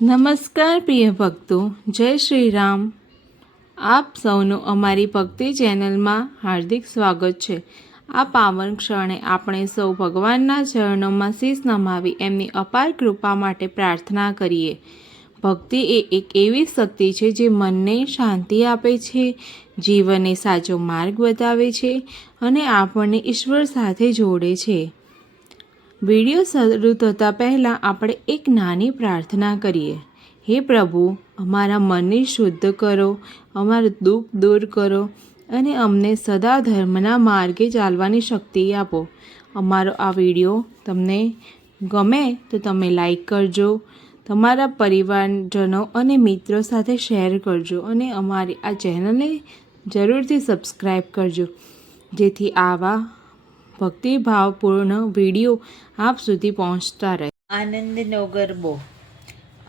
નમસ્કાર પ્રિય ભક્તો, જય શ્રી રામ. આપ સૌનું અમારી ભક્તિ ચેનલમાં હાર્દિક સ્વાગત છે. આ પાવન ક્ષણે આપણે સૌ ભગવાનના ચરણોમાં શીશ નમાવી એમની અપાર કૃપા માટે પ્રાર્થના કરીએ. ભક્તિ એ એક એવી શક્તિ છે જે મનને શાંતિ આપે છે, જીવનને સાચો માર્ગ બતાવે છે અને આપણને ઈશ્વર સાથે જોડે છે. વિડીયો શરૂ થતાં પહેલાં આપણે એક નાની પ્રાર્થના કરીએ. હે પ્રભુ, અમારા મનને શુદ્ધ કરો, અમારું દુઃખ દૂર કરો અને અમને સદા ધર્મના માર્ગે ચાલવાની શક્તિ આપો. અમારો આ વિડીયો તમને ગમે તો તમે લાઈક કરજો, તમારા પરિવારજનો અને મિત્રો સાથે શેર કરજો અને અમારી આ ચેનલને જરૂરથી સબસ્ક્રાઈબ કરજો, જેથી આવા ભક્તિભાવપૂર્ણ વિડીયો આપ સુધી પહોંચતા રહે. આનંદનો ગરબો.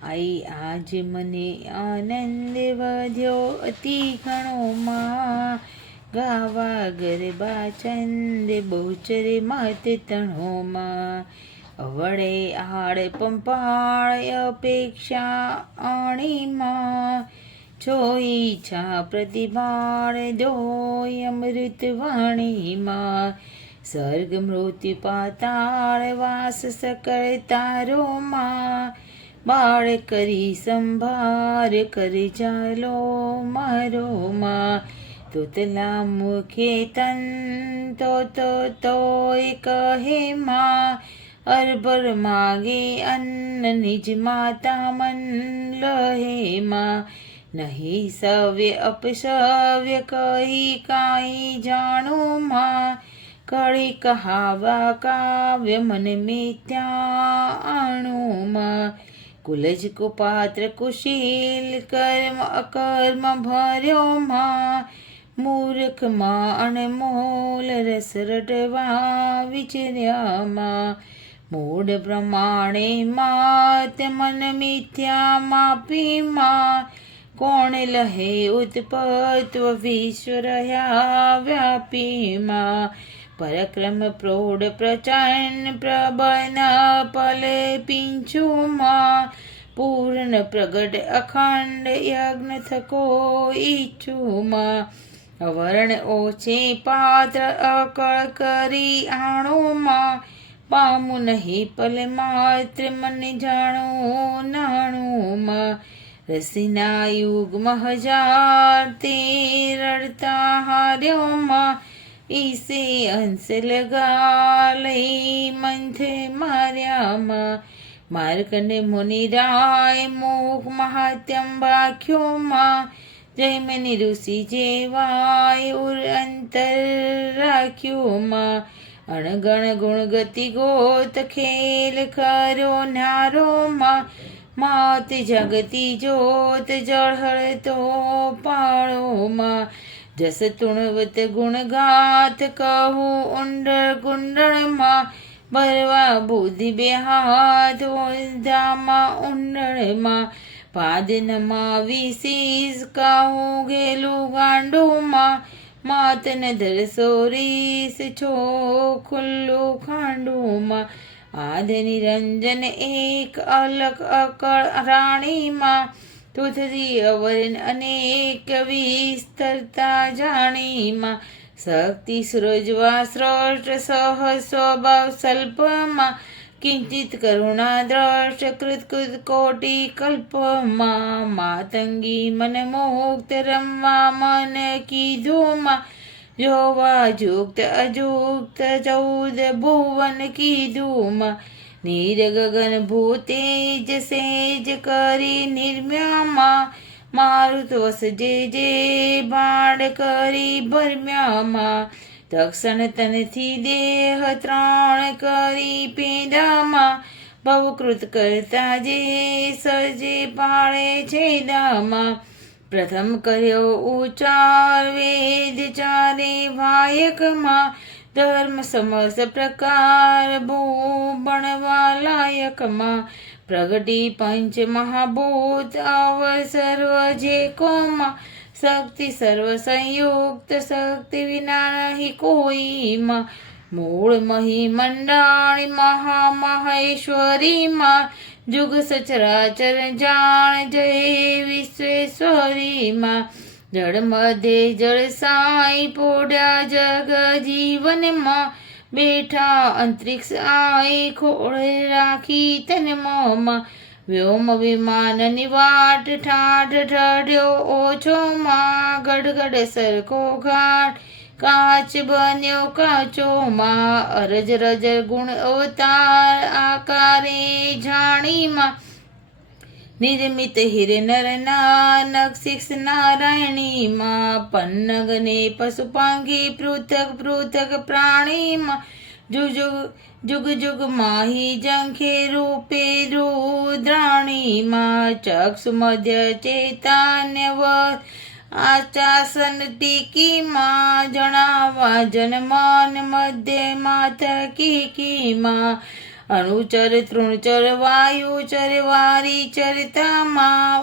આઈ આજ મને આનંદ વધ્યો અતિ ઘણોમાં, ગાવા ગરબા છંદ બહુચરે માતે તણોમાં, વડે આડ પંપાળ અપેક્ષા આણીમાં, છો ઈચ્છા પ્રતિભાળ દોય અમૃત વાણીમાં, સ્વર્ગ મૃત્યુ પાતાળ વાસ સકળ તારોમાં, બાળ કરી સંભાર કરી ચાલો મારોમાં, તોતલા મુખે તન તોય કહે માં, અરબર માગે અન્ન નિજ માતા મન લહે માં, નહીં સવ્ય અપસવ્ય કહી કાંઈ જાણું માં, કળી કહાવા કાવ્ય મન મિથ્યા અણુમાં, કુલજ કુપાત્ર કુશીલ કર્મ અકર્મ ભર્યો માં, મૂર્ખ માં અણમોલ રસ રટવા વિચર્યામાં, મૂળ પ્રમાણે માત મન મિથ્યા માપી માં, કોણ લહે ઉત્પત્વ વિશ્વ રહ્યા વ્યાપી માં, પરાક્રમ પ્રૌઢ પ્રચંડ પ્રબળના પલે પિંચુમાં, પૂર્ણ પ્રગટ અખંડ યજ્ઞ થકો ઈચ્છુમાં, અવર્ણ ઓછે પાત્ર અકળ કરી આણુમાં, પામું નહીં પલે માત્ર મને જાણું નાણુમાં, રસીના યુગમાં હજાર તે રડતા હાર્યોમાં, ઈસે અંશ લગા લઈ મંથે માર્યામાં, માર્કંડ મુનિ રાય મુખ મહાત્યમ ભાખ્યોમાં, જૈમિની ઋષિ જેવાય ઉર અંતર રાખ્યોમાં, અણગણ ગુણ ગતિ ગોત ખેલ ખરો નારોમાં, માત જગતી જોત જળહળ તો પાળોમાં, જસ તુણવત ગુણગાથ કહું ઉંડળ ગુંડળમાં, ભરવા બુદ્ધિ બે હાથ ધામા ઉંડળમાં, પાદ નમાવી શીશ કહું ઘેલું ગાંડુમાં, માતન ધરસો રીસ છો ખુલ્લું ખાંડુમાં, આધ નિરંજન એક અલક અકળ રાણીમાં, તુથથી અવરન અનેક વિસ્તરતા જાણીમાં, શક્તિ સૃજવા સ્રષ્ટ સહ સ્વભાવ સ્વલ્પમાં, કિંચિત કરુણા દ્રષ્ટ કૃત કોટી કલ્પમાં, માતંગી મન મુક્ત રમવા મન કીધુંમાં, જોવા જુક્ત અજુક્ત 14 ભુવન કીધુંમાં, નીર ગગન ભૂતેજ સેજ કરી નિર્મ્યામાં, મારુત વસજે જે બાળ કરી ભરમ્યામાં, તક્ષણ તનથી દેહ 3 કરી પેડામાં, ભવકૃત કરતા જે સજે પાળે છેદામાં, પ્રથમ કર્યો ઉચાર વેદ ચારે વાયકમાં, ધર્મ સમસ્ત પ્રકાર ભૂભણવા લાયકમાં, પ્રગટી પંચ મહાભૂત અવર સર્વ જે કોમાં, શક્તિ સર્વ સંયુક્ત શક્તિ વિના નહીં કોઈમાં, મૂળ મહી મંડાણી મહામહેશ્વરીમાં, જુગ સચરાચર જાણ જય વિશ્વેશ્વરી માં જળ મધ્ય જળ સાઈ પોડ્યા જગ જીવનમાં બેઠા અંતરિક્ષ આઈ ખોળે રાખી તન મોમાં વ્યોમ વિમાનની વાટ ઠાઠ ઠડ્યો ઓછો માં ગડગડ સરખો ઘાટ કાચ બન્યો કાચો માં અરજ રજ ગુણ અવતાર આકારે જાણીમાં નિર્મિત હિરે નરના નક્ષિક્ષ નારાયણીમાં પન્નગને પશુપાંગી પૃથક પૃથક પ્રાણીમાં જુગ જુગ માહી જંખે રૂપે રુદ્રાણીમાં ચક્ષુ મધ્ય ચૈતન્ય આચાસન ટીકીમાં જણાવા જનમાન મધ્ય માથ કીકીમાં અણુચર તૃણચર વાયુચર વારી ચરતામાં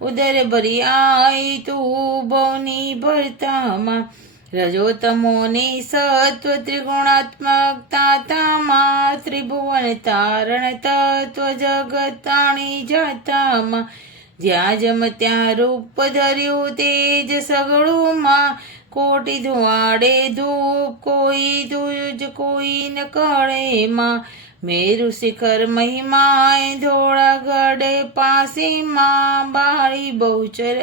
ઉદર ભરી આઈ તું ભવની ભરતામાં રજોતમોની સત્વ ત્રિગુણાત્મકતામાં ત્રિભુવન તારણ તત્વ જગતાણી જતામાં જ્યાં જમ ત્યાં રૂપ ધર્યું તેજ સગળુમાં કોટી ધુવાડે ધૂપ કોઈ ધુજ કોઈ ન કળેમાં મેરુ શિખર મહિમાય ધોળા ગઢે પાસેમાં બાળી બહુચર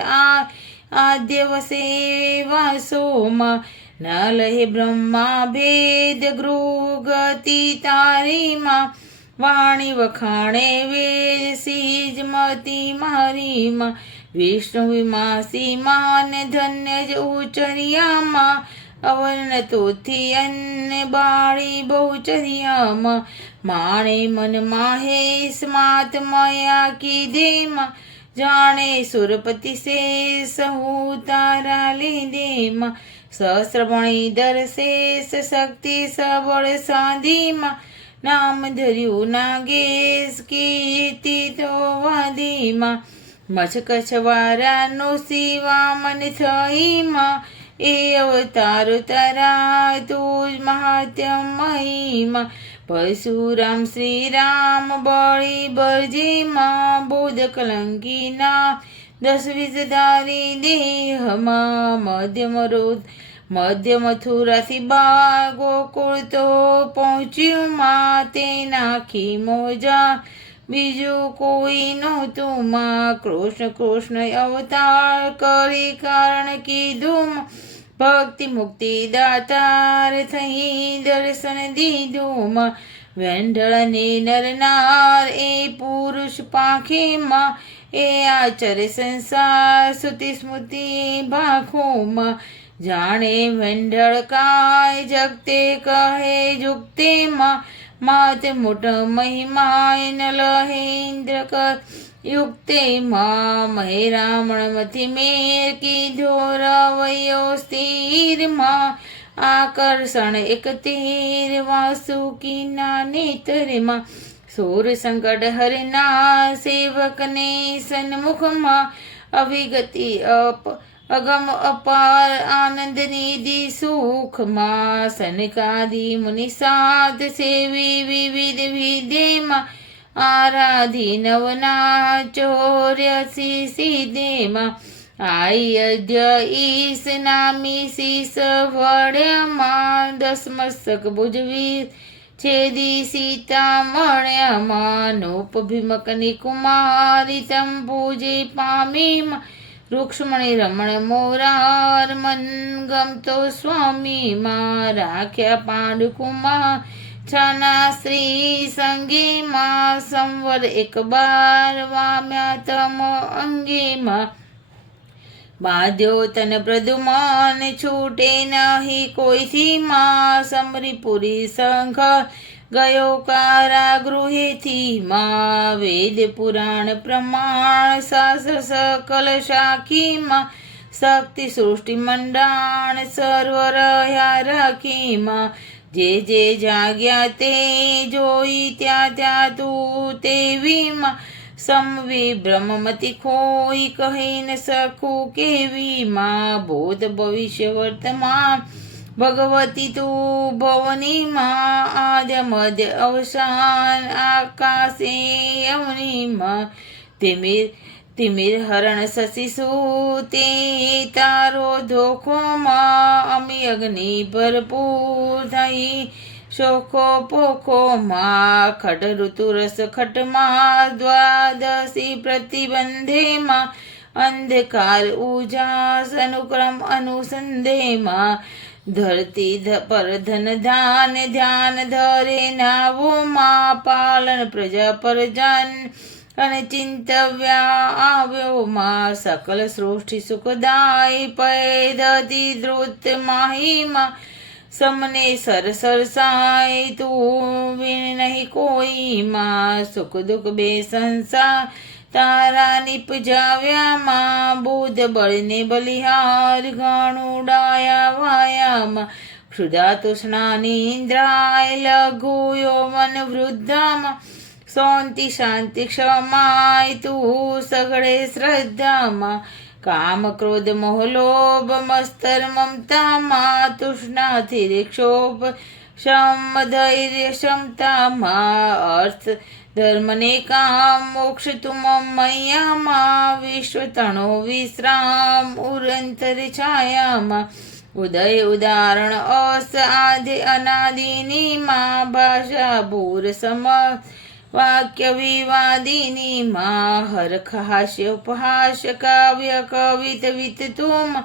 આદ્ય વસે વાસોમાં ન લહે બ્રહ્મા ભેદ ગૃહ ગતિ તારીમાં વાણી વખાણે વેદ સિજમતી મારીમાં વિષ્ણુ વિમાસી માન ધન્ય જ ઉચરિયામાં અવર્ણ તોથી અન્ય બાળી બહુચરિયામાં માણે મન માહેશ માતમયા કીધેમાં જાણે સુરપતિ શેષ હું તારા લીધેમાં સહસ્રમણી દર શેષ શક્તિ સબળ સાધીમાં નામ ધર્યું નાગેશ કીર્તિ તો વાદીમાં મચકછવારાનો શિવામન થઈમાં એ અવતારો તારા તુજ મહાત્મયમાં પરશુરામ શ્રીરામ બળી બળજીમાં બોધ કલંકીના 10 વિષધારી દેહમાં મધ્ય મથુરાથી બાર ગોકુળ તો પહોંચ્યું માં તે નાખી મોજા બીજું કોઈ નહોતું માં કૃષ્ણ અવતાર કરી કારણ કીધું ભક્તિ મુક્તિ દાતાર થઈ દર્શન દીધું માં વેંઢળને નરનાર એ પુરુષ પાંખેમાં એ આચરે સંસાર સુતિ સ્મૃતિ ભાખોમાં જાણે વેંઢળ કાય જગતે કહે જુક્તેમાં માત મોટ મહિમાય ન લહે ઇન્દ્ર યુક્તેમાં મહે રામણમથી મેર કીધો રવૈયો સ્થિરમાં આકર્ષણ એક તીર વાસુકીના નેતરમાં સૂર સંકટ હરના સેવકને સન્મુખમાં અવિગતિ અગમ અપાર આનંદ નિધિ સુખમાં સનકાદી મુનિ સાધ સેવી વિવિધ વિધેમાં આરાધી નવના ચોર્યાસી સિદ્ધેમાં આઈ અધ્ય ઈશ નામી શીશ વડ્યામાં 10 મસ્તક ભુજવી છેદી સીતા મળ્યામાં નોપ ભીમકની કુમારી તમ પૂજે પામીમાં રૂક્ષ્મણી રમણ મોરાર મન ગમતો સ્વામીમાં રાખ્યા પાંડુકુમાર છાના શ્રી સંગીમાં સંવર 11 વામ્યા તમ અંગીમાં બાંધ્યો તન પ્રદુમાન છૂટે નહીં કોઈથી માં સમરી પુરી સંઘ ગયો કારાગૃહેથી માં વેદ પુરાણ પ્રમાણ શાસ્ત્ર સકલ શાખીમાં શક્તિ સૃષ્ટિ મંડાણ સર્વ રહ્યા રાખીમાં જે જાગ્યા તે જોઈ ત્યાં તું તેવીમાં સમવી બ્રહ્મમતી ખોઈ કહી ન શકું કેવીમાં બોધ ભવિષ્ય વર્તમાન ભગવતી તું ભવની માં આદ્ય મધ્ય અવસાન આકાશે યમની માં તિમિર હરણ શશી તે તારો ધોખો માં અમી અગ્નિ ભરપૂર થઈ શોખો પોખો માં ખડ ઋતુ રસ ખટમાં દ્વાદશી પ્રતિબંધે માં અંધકાર ઉજાસ અનુક્રમ અનુસંધેમાં ધરતી પર ધન ધાન ધ્યાન ધરે નાવો માં પાલન પ્રજા પર જન અને ચિંતવ્યા આવ્યો માં સકલ સૃષ્ટિ સુખદાય પૈદતી ધ્રુત માહીમાં સમને સરસાય તું વિન નહીં કોઈ માં સુખ દુઃખ બે સંસાર તારા નિપજાવ્યા માં બુદ્ધ બળને બલિહાર ગણુડાયા વાયામાં ક્ષુધા તૃષ્ણા નિંદ્રાય લઘુ યૌવન વૃદ્ધામાં શાંતિ શાંતિ ક્ષમાય તું સગળે શ્રદ્ધામાં કામ ક્રોધ મોહ લોભ મસ્તર મમતામાં તૃષ્ણાથી ક્ષોભ શમ ધૈર્ય ક્ષમતામાં અર્થ ધર્મને કામ મોક્ષ તુમ મૈયામાં વિશ્વ તણો વિશ્રામ ઉરંતર છાયામાં ઉદય ઉદાહરણ અસ આદિ અનાદિની માં ભાષા ભૂર સમ વાક્ય વિવાદિની માં હરખ હાસ્ય ઉપહાસ્ય કાવ્ય કવિત વિત તુમ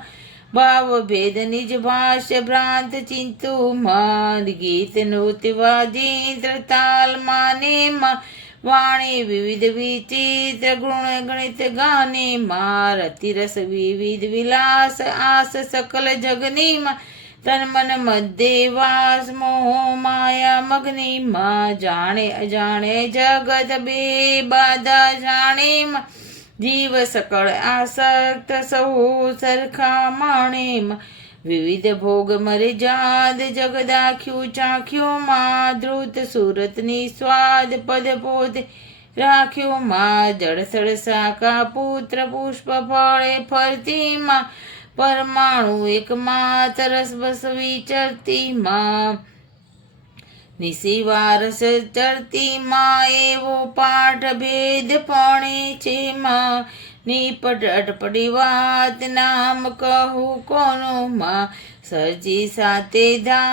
ભાવ ભેદ નિજ ભાષ્ય ભ્રાંત ચિંતુમાં ગીત નૃત્ય વાદિત્ર તાલ માને માં વાણી વિવિધ વિચિત્ર ગુણ ગણિત ગાને માં રતિરસ વિવિધ વિલાસ આસ સકલ જગની માં તન મન મધ્ય વાસ મોહ માયા મગ્ની માં જાણે અજાણે જગત બે બાધા જાણે માં જીવ સકળ આસક્ત સૌ સરખા માણે વિવિધ ભોગ મરે જાદ જગદાખ્યું ચાખ્યું માં ધ્રુત સુરતની સ્વાદ પદ પોતે રાખ્યું માં જળસળ શાખા પુત્ર પુષ્પ ફળે ફરતી માં પરમાણુ એક માત રસ બસ વિચરતી માં નિશિવારસ ચરતી માં એવો પાઠ ભેદ પણે છે માં નિપટ અટપટી વાત નામ કહું કોનું માં સર્જી સાથે ધા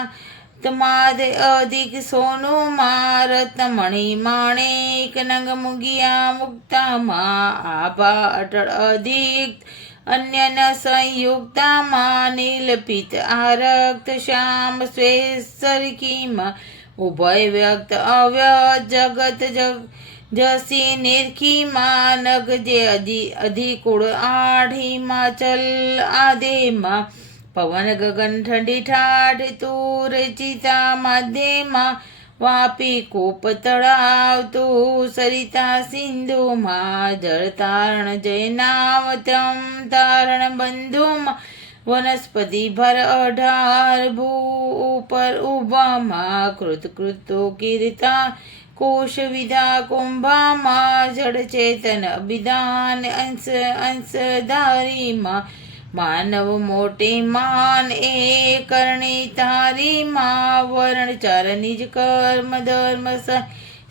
તમારે અધિક સોનું માં રત્નમણી માણેક નંગ મુગિયા મુક્તામાં આભા અટળ અધિક અન્યન સંયુક્તામાં નીલપિત આરક્ત શ્યામ શ્વેસરકીમાં ઉભય વ્યક્ત અવ્યક્ત જગત જસી નિરખીમાં નગ જે અધિકુળ આઢીમાં ચલ આદેમાં પવન ગગન ઠંડી ઠાઠ તુર ચિતા માધ્યમાં વાપી કોપ તળાવ તું સરિતા સિંધુમાં જળ તારણ જયનાવ તમ તારણ બંધુમાં વનસ્પતિ ભર અઢાર ભૂ ઉપર ઉભામાં કૃત કીર્તા કોશ વિધા કુંભામાં જળ ચેતન અભિધાન અંશધારીમાં માનવ મોટે માન એ કરણી તારીમાં વર્ણ ચાર નિજ કર્મ ધર્મ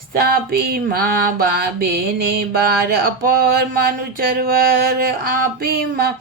સ્થાપીમાં બેને બાર અપર મનુચરવર આપીમાં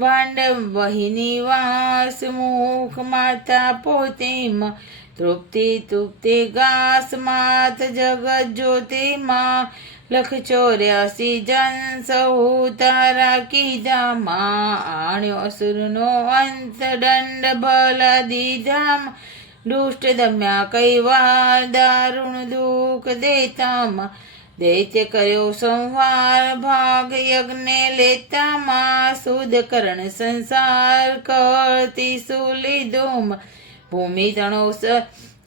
વાંડવ વહિની વાસ મુખ માતા પોતેમાં તૃપ્તિ ઘાસ માત જગત જ્યોતિમાં લખ 84 જન સહુ તારા કીધામાં આણ્યો અસુરનો અંત દંડ ભલા દીધામાં દુષ્ટ દમ્યા કૈવાર દારૂણ દુઃખ દેતામાં દૈત્ય કર્યો સંહાર ભાગ યજ્ઞ લેતામાં શુદ્ધ કરણ સંસાર કરતી સુલીધોમાં ભૂમિ તણો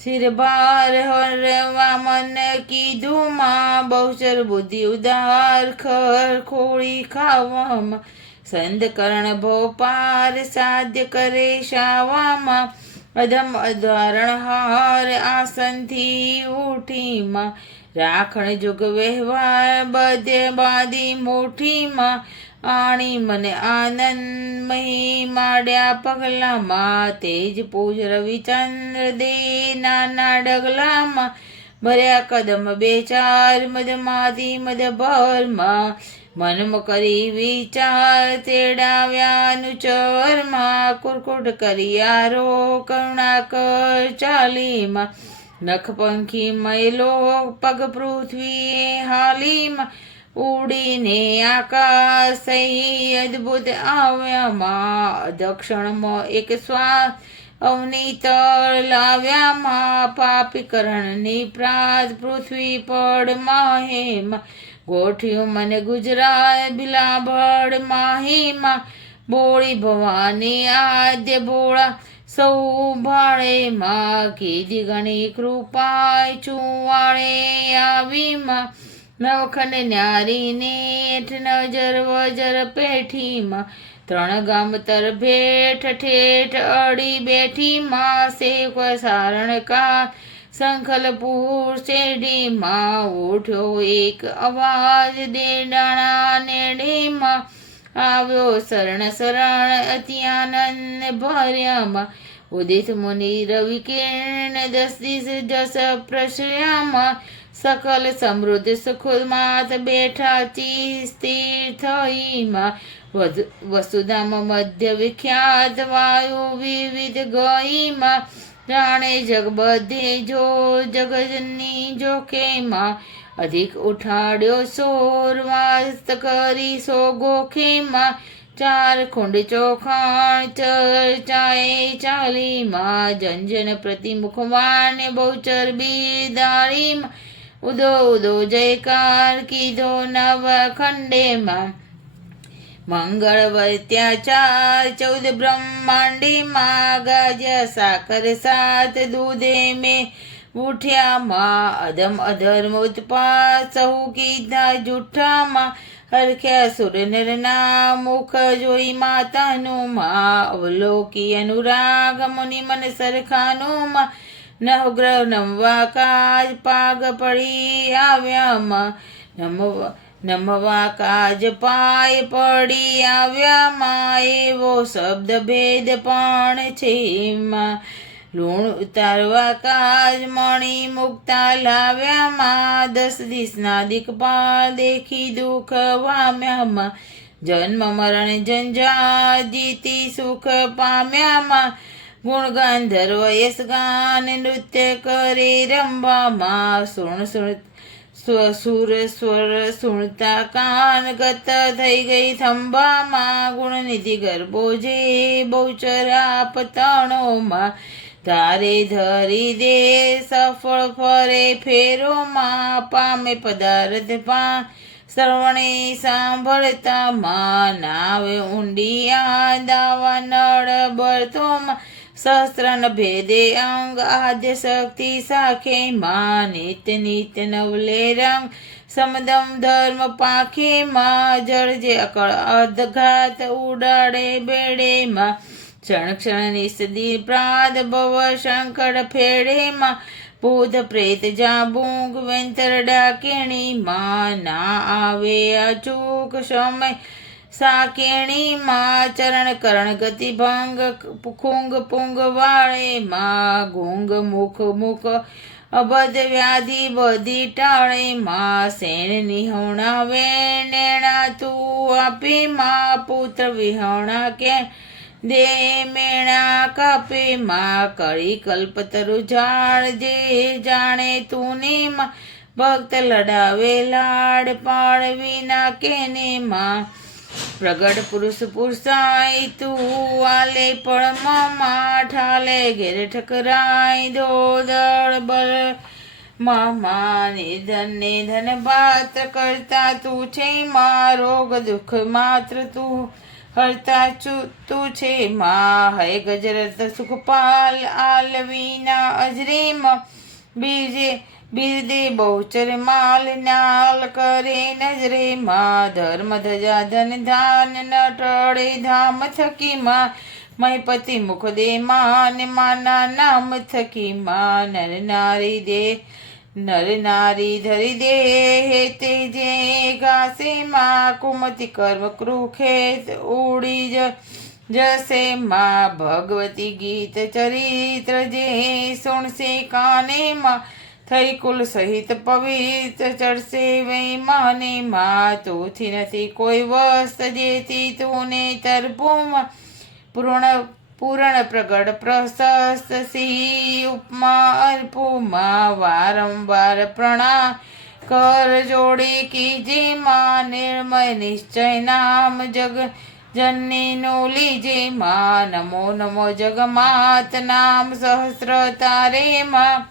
શિરભાર હરવા મન કીધું માં બહુચર બુદ્ધિ ઉદાર ખર ખોળી ખાવામાં સંધ કરણ ભોપાર સાધ્ય કરે શાવામાં અધમ અધારણ હાર આસનથી ઉઠીમાં રાખણ જુગ વ્યવહાર બધે બાદી મુઠીમાં આણી મને આનંદમયી માંડ્યા પગલામાં, તેજ પૂજ રવિચંદ્ર દે નાના ડગલામાં, ભર્યા કદમ બે ચાર મદમાંથી મદભરમાં, મનમ કરી વિચાર તેડાવ્યાનું ચરમાં, કુરકુટ કરિયારો કરુણાકર ચાલીમાં, નખ પંખી મયલો પગ પૃથ્વીએ હાલીમાં, ઉડીને આકાશ થઈ અદ્ભુત આવ્યામાં, દક્ષિણમાં એક શ્વાસ અવનીતર લાવ્યામાં, પાપીકરણની પ્રાત પૃથ્વી પડ માહેમાં, ગોઠ્યું મને ગુજરાત બિલાભડ માહીમાં, બોળી ભવાની આદ્ય ભોળા સૌ ભાળેમાં, કીધી ઘણી કૃપાય ચુવાળે આવીમાં, નવખંડ ન્યારીને નજર વજર પેઠીમાં, ત્રણ ગામતર ભેઠ ઠેઠ અડી બેઠીમાં, સેવક સારણ કા સંખલપુર શેઢીમાં, ઉઠ્યો એક અવાજ દેડાણા નેડીમાં, આવ્યો શરણ શરણ અતિ આનંદ ભર્યામાં, ઉદિત મુનિ રવિ કિરણ દસ દિશ જસ પ્રસર્યામાં, સકલ સમૃદ્ધ સુખમાત બેઠા સ્થિર થઈમાં, વસુધામાં મધ્ય વિખ્યાત વાયુ વિવિધ ગઈમાં, જાણે જગ બધે જો જગજની જોખેમાં, અધિક ઉઠાડ્યો સોર વાસ્ત કરી સો ગોખેમાં, ચાર ખુંડ ચોખાણ ચર્ચાએ ચાલીમાં, જનજન પ્રતિમુખવાન બહુચર બિદાળીમાં, ઉદો ઉદો જયકાર કીધો નવ ખંડેમાં, મંગળ ત્યાચાર 14 બ્રહ્માંડીમાં, ગાજ્યા સાકર સાત દૂધે મેં ઉઠ્યામાં, અધમ અધર્મ ઉત્પાત સહુ કીધા જૂઠામાં, હરખ્યા સુર નરના મુખ જોઈ માતાનું માં, અવલોકી અનુરાગ મુનિ મન સરખાનું, નવગ્રહ નમવા કાજ પાગ પડી આવ્યામાં, નમવા કાજ પાય પડી આવ્યામાં, એવો શબ્દ ભેદ પણ છે માં, લૂણ ઉતારવા કાજ મણી મુક્તા લાવ્યામાં, 10 દિશના દિક્પાલ દેખી દુઃખ વામ્યામાં, જન્મ મરણ જંજાળ જીતી સુખ પામ્યામાં, ગુણ ગાંધર્વ યશ ગાન નૃત્ય કરે રંબામાં, સુર સ્વર સુણતા કાન ગત થઈ ગઈ થંભામાં, ગુણનિધિ ગરબો જે બહુચરા પતણોમાં, ધારે ધરી દે સફળ ફરે ફેરોમાં, પામે પદાર્થ શ્રવણે સાંભળતામાં, નાવે ઊંડિયા દાવા નળ બળતોમાં, સહસ્રન ભેદે અંગ આદ્ય શક્તિ સાખેમાં, નિત્ય નિત્ય નવલે રંગ સમદમ ધર્મ પાંખેમાં, જળજે અકળ અધઘાત ઉડાડે બેડેમાં, ક્ષણ ક્ષણની સદી પ્રાદ ભવ શંકર ફેડેમાં, ભૂત પ્રેત જાબુંગ વેંતરડા કેણીમાં, ના આવે અચૂક સમય સાકેણીમાં, ચરણ કરણ ગતિ ભંગ ખુંગ પુંગ વાળેમાં, ગુંગ મુખ અબધ વ્યાધિ બધી ટાળેમાં, શેણ નિહોણા વેણેણા તું આપીમાં, પુત્ર વિહોણા કે દે મેણા કાપેમાં, કળી કલ્પતરુ ઝાડ જે જાણે તું નીમાં, ભક્ત લડાવે લાડ પાળ વિના કેનેમાં, પ્રગટ પુરુષ પુરુષાય તું આલે પળમાં, ઠાલે ઘેર ઠકરાય દોદળ બળ માં, નિધન ને ધન પાત્ર કરતા તું છે માં, રોગ દુઃખ માત્ર તું હરતા તું છે માં, હય ગજરાત સુખપાલ આલવીના અજરીમાં, બિરદે બહુચર માલ નાલ કરે નજરે માં, ધર્મ ધજા ધન ધાન ન ટળે ધામ થકી માં, મહીપતિ મુખ દે માન માના નામ થકી માં, નર નારી દે નર નારી ધરી દે તે જે ગાશે માં કુમતિ કર્મ કૃખેત ઉડી જશે માં ભગવતી ગીત ચરિત્ર જે સુણશે કાને માં થઈ કુલ સહિત પવિત્ર ચડશે વૈ માને માં તુંથી નથી કોઈ વસ્ત જેથી તુને તરપુમાં પૂર્ણ પ્રગટ પ્રશસ્ત સી ઉપમા અલ્પુમાં વારંવાર પ્રણામ કર જોડી કીજે માં નિર્મય નિશ્ચય નામ જગ જનનીનું લીજે માં નમો નમો જગમાત નામ સહસ્ર તારે માં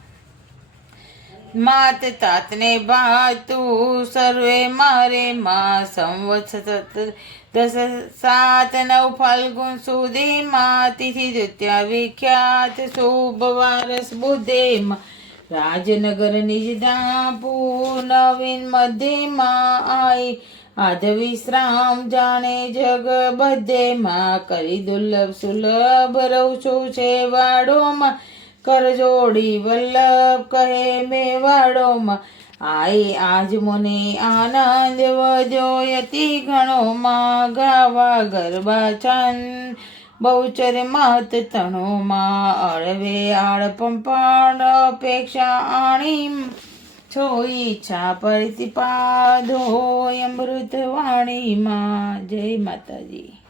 માત તાતને બાતું સર્વે મારે માં સંવત્સર 10-7-9 ફાલ્ગુન સુધી માં તિથિ દ્વિતીયા વિખ્યાત શુભ વારસ બુદ્ધે માં રાજનગર નિજધાપુર નવીન મધ્યમાં આઈ આધ વિશ્રામ જાણે જગ બધે માં કરી દુર્લભ સુલભ રહું છું છે વાડોમાં કર જોડી વલ્લભ કહે મેવાડોમાં આઈ આજ મને આનંદ વધ્યો યતિ ઘણો માં ગાવા ગરબા છંદ બહુચર માત તણો માં અળવે આળ પંપાળ અપેક્ષા આણી છો ઈચ્છા પ્રતિપાદો અમૃત વાણીમાં. જય માતાજી.